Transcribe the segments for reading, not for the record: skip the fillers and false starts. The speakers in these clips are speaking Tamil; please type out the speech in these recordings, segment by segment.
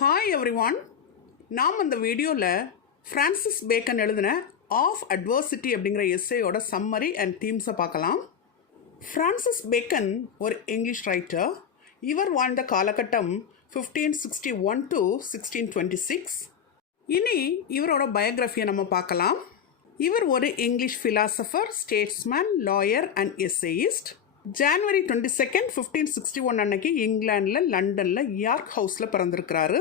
Hi everyone. நாம் அந்த வீடியோவில் ஃப்ரான்சிஸ் பேக்கன் எழுதின ஆஃப் அட்வர்சிட்டி அப்படிங்கிற எஸ்ஸேயோட சம்மரி அண்ட் தீம்ஸை பார்க்கலாம். ஃப்ரான்சிஸ் பேக்கன் ஒரு இங்கிலீஷ் ரைட்டர். இவர் வாழ்ந்த காலகட்டம் 1561 to 1626. இனி இவரோட பயோகிராஃபியை நம்ம பார்க்கலாம். இவர் ஒரு English philosopher, statesman, lawyer and essayist. January 22, 1561 அன்னைக்கு இங்கிலாண்டில் லண்டனில் யார்க் ஹவுஸில் பிறந்திருக்கிறாரு.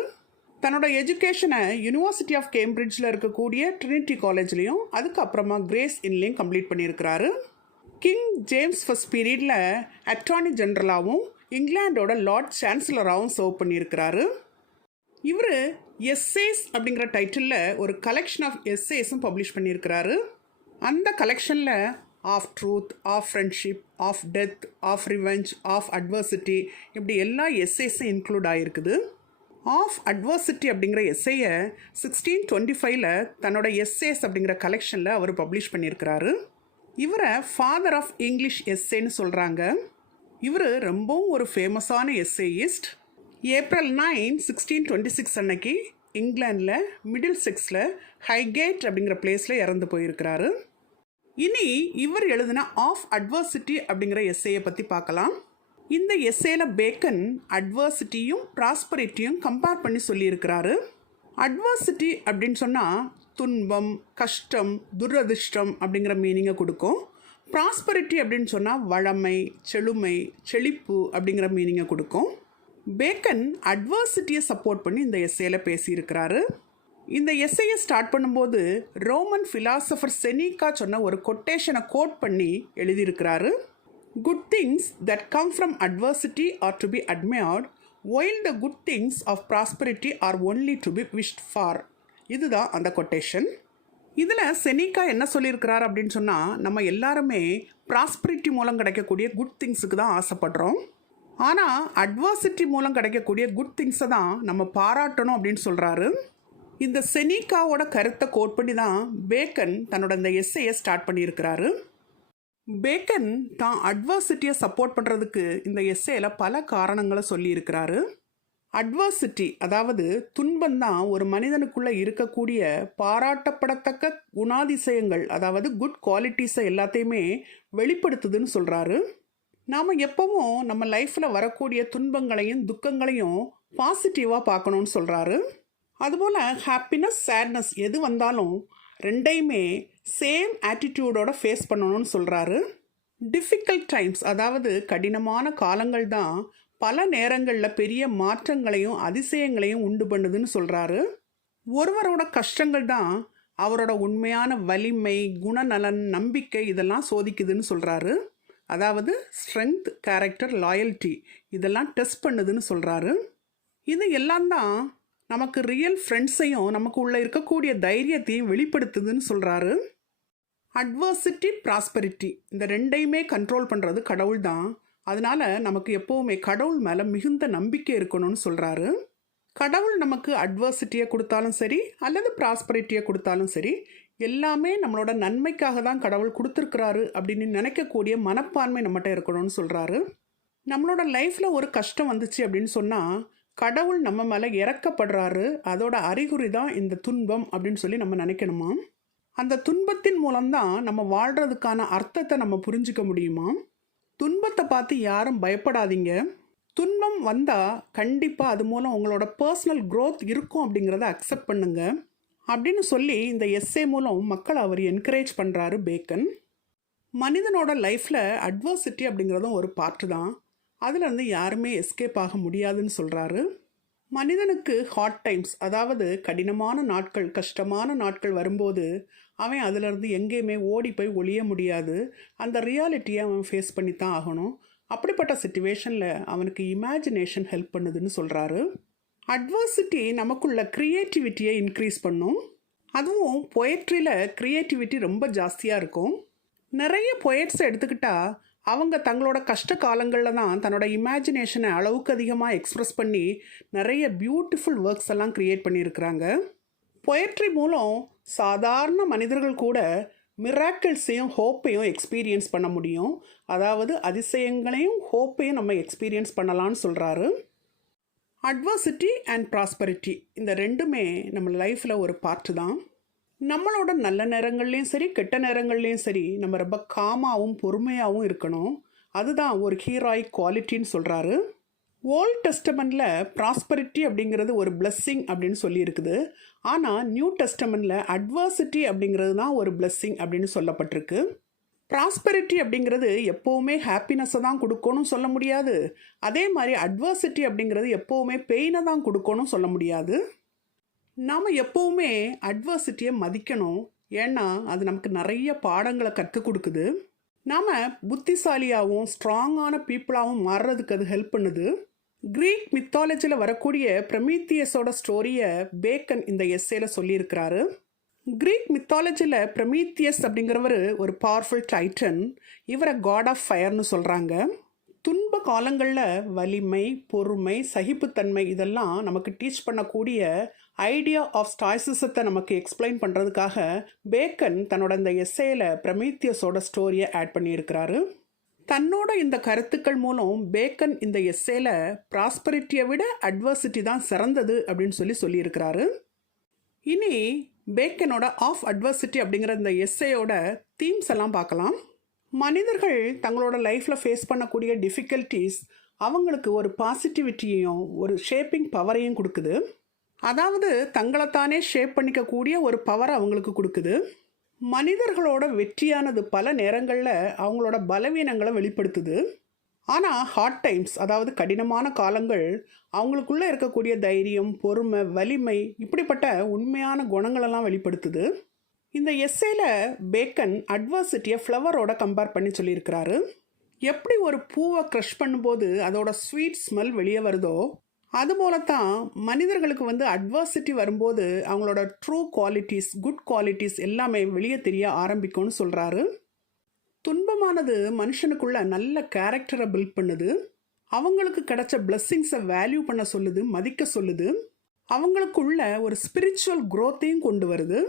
தன்னோட எஜுகேஷனை யூனிவர்சிட்டி ஆஃப் கேம்பிரிட்ஜில் இருக்கக்கூடிய ட்ரினிட்டி காலேஜ்லேயும் அதுக்கப்புறமா கிரேஸ் இன்லேயும் கம்ப்ளீட் பண்ணியிருக்கிறாரு. கிங் ஜேம்ஸ் ஃபர்ஸ்ட் பீரியடில் அட்டார்னி ஜெனரலாகவும் இங்கிலாண்டோட லார்ட் சான்சலராகவும் சர்வ் பண்ணியிருக்கிறாரு. இவர் எஸ்ஸேஸ் அப்படிங்கிற டைட்டிலில் ஒரு கலெக்ஷன் ஆஃப் எஸ்ஸேஸும் பப்ளிஷ் பண்ணியிருக்கிறாரு. அந்த கலெக்ஷனில் of truth, of friendship, of death, of revenge, of adversity இப்படி எல்லா எஸ்ஸேஸும் இன்க்ளூட் ஆகிருக்குது. ஆஃப் அட்வர்சிட்டி அப்படிங்கிற எஸ்ஸேயை 1625 தன்னோட எஸ்ஸேஸ் அப்படிங்கிற கலெக்ஷனில் அவர் பப்ளிஷ் பண்ணியிருக்கிறாரு. இவரை ஃபாதர் ஆஃப் இங்கிலீஷ் எஸ்ஸேன்னு சொல்கிறாங்க. இவர் ரொம்பவும் ஒரு ஃபேமஸான எஸ்ஸேயிஸ்ட். ஏப்ரல் 9, 1626 அன்னைக்கு இங்கிலாண்டில் மிடில் செக்ஸில் ஹைகேட் அப்படிங்கிற பிளேஸில் இறந்து போயிருக்கிறாரு. இனி இவர் எழுதின ஆஃப் அட்வர்சிட்டி அப்படிங்கிற எஸ்ஸேயை பற்றி பார்க்கலாம். இந்த எஸ்ஸேல பேக்கன் அட்வர்சிட்டியும் ப்ராஸ்பரிட்டியும் கம்பேர் பண்ணி சொல்லியிருக்கிறாரு. அட்வர்சிட்டி அப்படின்னு சொன்னால் துன்பம், கஷ்டம், துரதிர்ஷ்டம் அப்படிங்கிற மீனிங்கை கொடுக்கும். ப்ராஸ்பரிட்டி அப்படின்னு சொன்னால் வளமை, செழுமை, செழிப்பு அப்படிங்கிற மீனிங்கை கொடுக்கும். பேக்கன் அட்வர்சிட்டியை சப்போர்ட் பண்ணி இந்த எஸ்ஸேல பேசியிருக்கிறாரு. இந்த எஸ்ஸையை ஸ்டார்ட் பண்ணும்போது ரோமன் ஃபிலாசபர் செனிகா சொன்ன ஒரு கொட்டேஷனை கோட் பண்ணி எழுதியிருக்கிறாரு. Good things that come from adversity are to be admired while the good things of prosperity are only to be wish for. இதுதான் அந்த கொட்டேஷன். இதில் செனிகா என்ன சொல்லியிருக்கிறார் அப்படின்னு சொன்னால், நம்ம எல்லாருமே ப்ராஸ்பரிட்டி மூலம் கிடைக்கக்கூடிய குட் திங்ஸுக்கு தான் ஆசைப்படுறோம். ஆனால் அட்வர்சிட்டி மூலம் கிடைக்கக்கூடிய குட் திங்ஸை தான் நம்ம பாராட்டணும் அப்படின்னு சொல்கிறாரு. இந்த செனிகாவோட கருத்தை கோட் பண்ணி தான் பேக்கன் தன்னோட இந்த எஸ்ஸையை ஸ்டார்ட் பண்ணியிருக்கிறாரு. பேக்கன் தான் அட்வர்சிட்டியை சப்போர்ட் பண்ணுறதுக்கு இந்த எஸ்ஸேல பல காரணங்களை சொல்லியிருக்கிறாரு. அட்வர்சிட்டி அதாவது துன்பந்தான் ஒரு மனிதனுக்குள்ளே இருக்கக்கூடிய பாராட்டப்படத்தக்க குணாதிசயங்கள், அதாவது குட் குவாலிட்டிஸை எல்லாத்தையுமே வெளிப்படுத்துதுன்னு சொல்கிறாரு. நாம் எப்பவும் நம்ம லைஃப்பில் வரக்கூடிய துன்பங்களையும் துக்கங்களையும் பாசிட்டிவாக பார்க்கணுன்னு சொல்கிறாரு. அதுபோல் ஹாப்பினஸ், சேட்னஸ் எது வந்தாலும் ரெண்டையுமே சேம் ஆட்டிடியூடோட ஃபேஸ் பண்ணணும்னு சொல்கிறாரு. டிஃபிகல்ட் டைம்ஸ் அதாவது கடினமான காலங்கள் தான் பல நேரங்களில் பெரிய மாற்றங்களையும் அதிசயங்களையும் உண்டு பண்ணுதுன்னு சொல்கிறாரு. ஒருவரோட கஷ்டங்கள் தான் அவரோட உண்மையான வலிமை, குணநலன், நம்பிக்கை இதெல்லாம் சோதிக்குதுன்னு சொல்கிறாரு. அதாவது ஸ்ட்ரென்த், கேரக்டர், லாயல்ட்டி இதெல்லாம் டெஸ்ட் பண்ணுதுன்னு சொல்கிறாரு. இது எல்லாம் தான் நமக்கு ரியல் ஃப்ரெண்ட்ஸையும் நமக்கு உள்ள இருக்கக்கூடிய தைரியத்தையும் வெளிப்படுத்துதுன்னு சொல்கிறாரு. அட்வர்சிட்டி, ப்ராஸ்பரிட்டி இந்த ரெண்டையுமே கண்ட்ரோல் பண்ணுறது கடவுள் தான். அதனால் நமக்கு எப்போவுமே கடவுள் மேலே மிகுந்த நம்பிக்கை இருக்கணும்னு சொல்கிறாரு. கடவுள் நமக்கு அட்வர்சிட்டியை கொடுத்தாலும் சரி அல்லது ப்ராஸ்பரிட்டியை கொடுத்தாலும் சரி, எல்லாமே நம்மளோட நன்மைக்காக தான் கடவுள் கொடுத்துருக்குறாரு அப்படின்னு நினைக்கக்கூடிய மனப்பான்மை நம்மகிட்ட இருக்கணும்னு சொல்கிறாரு. நம்மளோட லைஃப்பில் ஒரு கஷ்டம் வந்துச்சு அப்படின்னு சொன்னால் கடவுள் நம்ம மேலே இறக்கப்படுறாரு, அதோட அறிகுறி தான் இந்த துன்பம் அப்படின்னு சொல்லி நம்ம நினைக்கணுமா. அந்த துன்பத்தின் மூலம்தான் நம்ம வாழ்கிறதுக்கான அர்த்தத்தை நம்ம புரிஞ்சிக்க முடியுமா. துன்பத்தை பார்த்து யாரும் பயப்படாதீங்க. துன்பம் வந்தால் கண்டிப்பாக அது மூலம் உங்களோட பர்சனல் க்ரோத் இருக்கும் அப்படிங்கிறத அக்செப்ட் பண்ணுங்க அப்படின்னு சொல்லி இந்த எஸ்ஸே மூலம் மக்களை அவர் என்கரேஜ் பண்ணுறாரு பேக்கன். மனிதனோட லைஃப்பில் அட்வர்சிட்டி அப்படிங்கிறதும் ஒரு பார்ட்டு தான். அதுலேருந்து யாருமே எஸ்கேப் ஆக முடியாதுன்னு சொல்கிறாரு. மனிதனுக்கு ஹார்ட் டைம்ஸ் அதாவது கடினமான நாட்கள், கஷ்டமான நாட்கள் வரும்போது அவன் அதிலிருந்து எங்கேயுமே ஓடி போய் ஒளிய முடியாது. அந்த ரியாலிட்டியை அவன் ஃபேஸ் பண்ணி தான் ஆகணும். அப்படிப்பட்ட சிச்சுவேஷனில் அவனுக்கு இமேஜினேஷன் ஹெல்ப் பண்ணுதுன்னு சொல்கிறாரு. அட்வர்சிட்டி நமக்குள்ள க்ரியேட்டிவிட்டியை இன்க்ரீஸ் பண்ணும். அதுவும் பொயட்ரியில் க்ரியேட்டிவிட்டி ரொம்ப ஜாஸ்தியாக இருக்கும். நிறைய பொயட்ஸை எடுத்துக்கிட்டால் அவங்க தங்களோட கஷ்ட காலங்களில் தான் தன்னோட இமேஜினேஷனை அளவுக்கு அதிகமாக எக்ஸ்ப்ரெஸ் பண்ணி நிறைய பியூட்டிஃபுல் ஒர்க்ஸ் எல்லாம் க்ரியேட் பண்ணியிருக்கிறாங்க. பொயட்ரி மூலம் சாதாரண மனிதர்கள் கூட மிராக்கிள்ஸையும் ஹோப்பையும் எக்ஸ்பீரியன்ஸ் பண்ண முடியும். அதாவது அதிசயங்களையும் ஹோப்பையும் நம்ம எக்ஸ்பீரியன்ஸ் பண்ணலான்னு சொல்கிறாரு. அட்வர்சிட்டி அண்ட் ப்ராஸ்பரிட்டி இந்த ரெண்டுமே நம்ம லைஃப்பில் ஒரு பார்ட்டு தான். நம்மளோட நல்ல நேரங்கள்லேயும் சரி கெட்ட நேரங்கள்லேயும் சரி நம்ம ரொம்ப காமாகவும் பொறுமையாகவும் இருக்கணும். அதுதான் ஒரு ஹீரோயிக் குவாலிட்டின்னு சொல்கிறாரு. ஓல்ட் டெஸ்டமெண்ட்டில் ப்ராஸ்பரிட்டி அப்படிங்கிறது ஒரு பிளெஸ்ஸிங் அப்படின்னு சொல்லியிருக்குது. ஆனால் நியூ டெஸ்டமெண்ட்டில் அட்வர்சிட்டி அப்படிங்கிறது தான் ஒரு பிளெஸ்ஸிங் அப்படின்னு சொல்லப்பட்டிருக்கு. ப்ராஸ்பெரிட்டி அப்படிங்கிறது எப்போவுமே ஹாப்பினஸை தான் கொடுக்கணும் சொல்ல முடியாது. அதே மாதிரி அட்வர்சிட்டி அப்படிங்கிறது எப்போவுமே பெயினை தான் கொடுக்கணும் சொல்ல முடியாது. நாம் எப்போவுமே அட்வர்சிட்டியை மதிக்கணும். ஏன்னா அது நமக்கு நிறைய பாடங்களை கற்றுக் கொடுக்குது. நாம் புத்திசாலியாகவும் ஸ்ட்ராங்கான பீப்புளாகவும் மாறுறதுக்கு அது ஹெல்ப் பண்ணுது. கிரீக் மித்தாலஜியில் வரக்கூடிய ப்ரமீத்தியஸோட ஸ்டோரியை பேக்கன் இந்த எஸ்ஸேல சொல்லியிருக்கிறாரு. கிரீக் மித்தாலஜியில் ப்ரமீத்தியஸ் அப்படிங்கிறவர் ஒரு பவர்ஃபுல் டைட்டன். இவரை காட் ஆஃப் ஃபயர்னு சொல்கிறாங்க. துன்ப காலங்களில் வலிமை, பொறுமை, சகிப்புத்தன்மை இதெல்லாம் நமக்கு டீச் பண்ணக்கூடிய ஐடியா ஆஃப் ஸ்டாய்சிசத்தை நமக்கு எக்ஸ்பிளைன் பண்ணுறதுக்காக பேக்கன் தன்னோட இந்த எஸ்ஸேல ப்ரமீத்தியஸோட ஸ்டோரியை ஆட் பண்ணியிருக்கிறாரு. தன்னோட இந்த கருத்துக்கள் மூலம் பேக்கன் இந்த எஸ்ஸேல ப்ராஸ்பரிட்டியை விட அட்வர்சிட்டி தான் சிறந்தது அப்படின்னு சொல்லியிருக்கிறாரு. இனி பேக்கனோட ஆஃப் அட்வர்சிட்டி அப்படிங்கிற இந்த எஸ்ஸேயோட தீம்ஸ் எல்லாம் பார்க்கலாம். மனிதர்கள் தங்களோட லைஃப்பில் ஃபேஸ் பண்ணக்கூடிய டிஃபிகல்ட்டிஸ் அவங்களுக்கு ஒரு பாசிட்டிவிட்டியையும் ஒரு ஷேப்பிங் பவரையும் கொடுக்குது. அதாவது தங்களைத்தானே ஷேப் பண்ணிக்கக்கூடிய ஒரு பவரை அவங்களுக்கு கொடுக்குது. மனிதர்களோட வெற்றியானது பல நேரங்களில் அவங்களோட பலவீனங்களை வெளிப்படுத்துது. ஆனால் ஹார்ட் டைம்ஸ் அதாவது கடினமான காலங்கள் அவங்களுக்குள்ளே இருக்கக்கூடிய தைரியம், பொறுமை, வலிமை இப்படிப்பட்ட உண்மையான குணங்களெல்லாம் வெளிப்படுத்துது. இந்த எஸ்ஸேல பேக்கன் அட்வர்சிட்டியை ஃப்ளவரோட கம்பேர் பண்ணி சொல்லியிருக்கிறாரு. எப்படி ஒரு பூவை க்ரஷ் பண்ணும்போது அதோட ஸ்வீட் ஸ்மெல் வெளியே வருதோ அதுபோல தான் மனிதர்களுக்கு அட்வர்சிட்டி வரும்போது அவங்களோட ட்ரூ குவாலிட்டிஸ், குட் குவாலிட்டிஸ் எல்லாமே வெளியே தெரிய ஆரம்பிக்கும்னு சொல்கிறாரு. துன்பமானது மனுஷனுக்குள்ள நல்ல கேரக்டரை பில்ட் பண்ணுது. அவங்களுக்கு கிடைச்ச பிளெஸ்ஸிங்ஸை வேல்யூ பண்ண சொல்லுது, மதிக்க சொல்லுது. அவங்களுக்குள்ள ஒரு ஸ்பிரிச்சுவல் க்ரோத்தையும் கொண்டு வருது.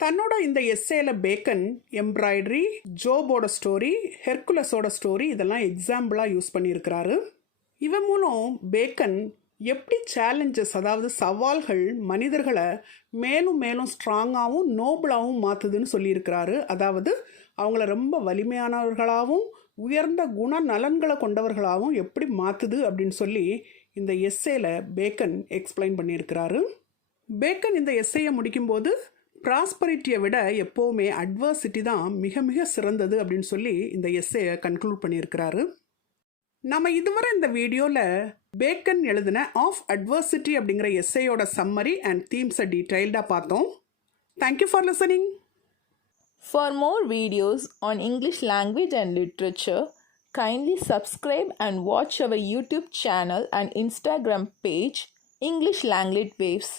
தன்னோட இந்த எஸ்ஸேல பேக்கன் எம்ப்ராய்டரி, ஜோபோட ஸ்டோரி, ஹெர்குலஸோட ஸ்டோரி இதெல்லாம் எக்ஸாம்பிளாக யூஸ் பண்ணியிருக்கிறாரு. இவன் மூலம் பேக்கன் எப்படி சேலஞ்சஸ் அதாவது சவால்கள் மனிதர்களை மேலும் மேலும் ஸ்ட்ராங்காகவும் நோபலாகவும் மாற்றுதுன்னு சொல்லியிருக்கிறாரு. அதாவது அவங்கள ரொம்ப வலிமையானவர்களாகவும் உயர்ந்த குண நலன்களை கொண்டவர்களாகவும் எப்படி மாற்றுது அப்படின்னு சொல்லி இந்த எஸ்ஸேல பேக்கன் எக்ஸ்பிளைன் பண்ணியிருக்கிறாரு. பேக்கன் இந்த எஸ்ஸேயை முடிக்கும்போது ப்ராஸ்பரிட்டியை விட எப்போவுமே அட்வர்சிட்டி தான் மிக மிக சிறந்தது அப்படின்னு சொல்லி இந்த எஸ்ஸேயை கன்க்ளூட் பண்ணியிருக்கிறாரு. நம்ம இதுவரை இந்த வீடியோவில் பேக்கன் எழுதின ஆஃப் அட்வர்சிட்டி அப்படிங்கிற எஸ்ஸேயோட சம்மரி அண்ட் தீம்ஸை டீட்டெயில்டாக பார்த்தோம். Thank you for listening. For more videos on English language and literature, kindly subscribe and watch our YouTube channel and Instagram page, English Language Waves.